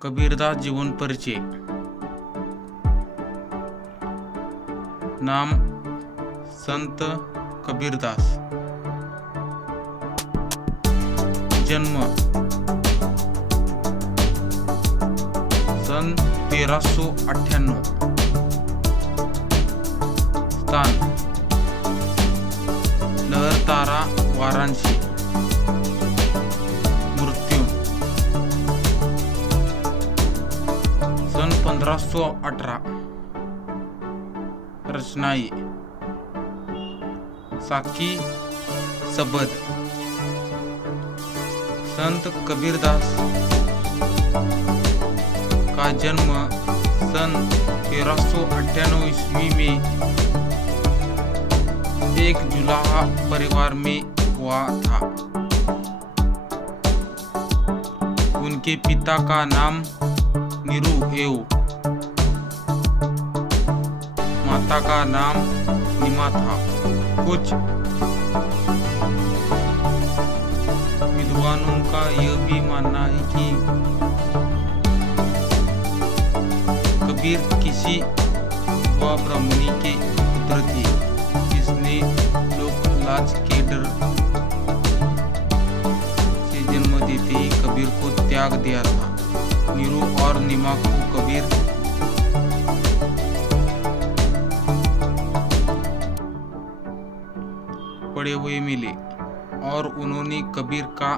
कबीरदास जीवन परिचय। नाम संत कबीरदास। जन्म सन 1398। स्थान लहरतारा वाराणसी। मृत्यू सन 1518। रचनाई साकी सबद। संत कबीरदास का जन्म सन 1398 ईस्वी में 1 जुलाहा परिवार में हुआ था। उनके पिता का नाम नीरू एवं माता का नाम निमा था। कुछ विद्वानों का यह भी मानना है कि कबीर किसी ब्राह्मणी के पुत्र थे, जिसने लोक लाज के डर से जन्म देते ही कबीर को त्याग दिया था। नीरू और निमा को कबीर पड़े हुए मिले और उन्होंने कबीर का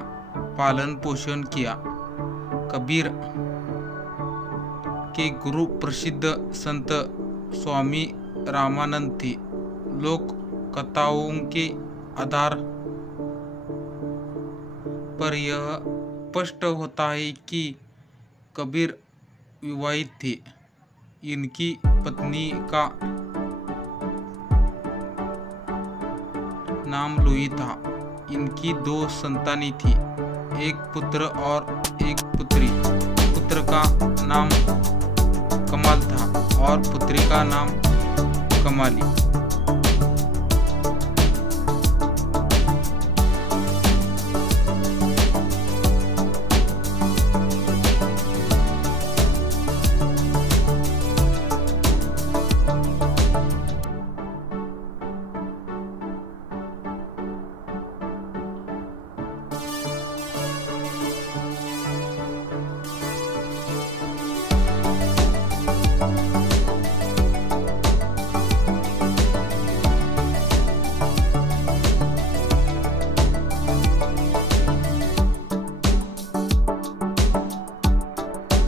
पालन पोषण किया। कबीर के गुरु प्रसिद्ध संत स्वामी रामानंद थे। लोक कथाओं के आधार पर यह स्पष्ट होता है कि कबीर विवाहित थे। इनकी पत्नी का नाम लुई था। इनकी 2 संतानें थी, एक पुत्र और एक पुत्री। पुत्र का नाम कमाल था और पुत्री का नाम कमाली।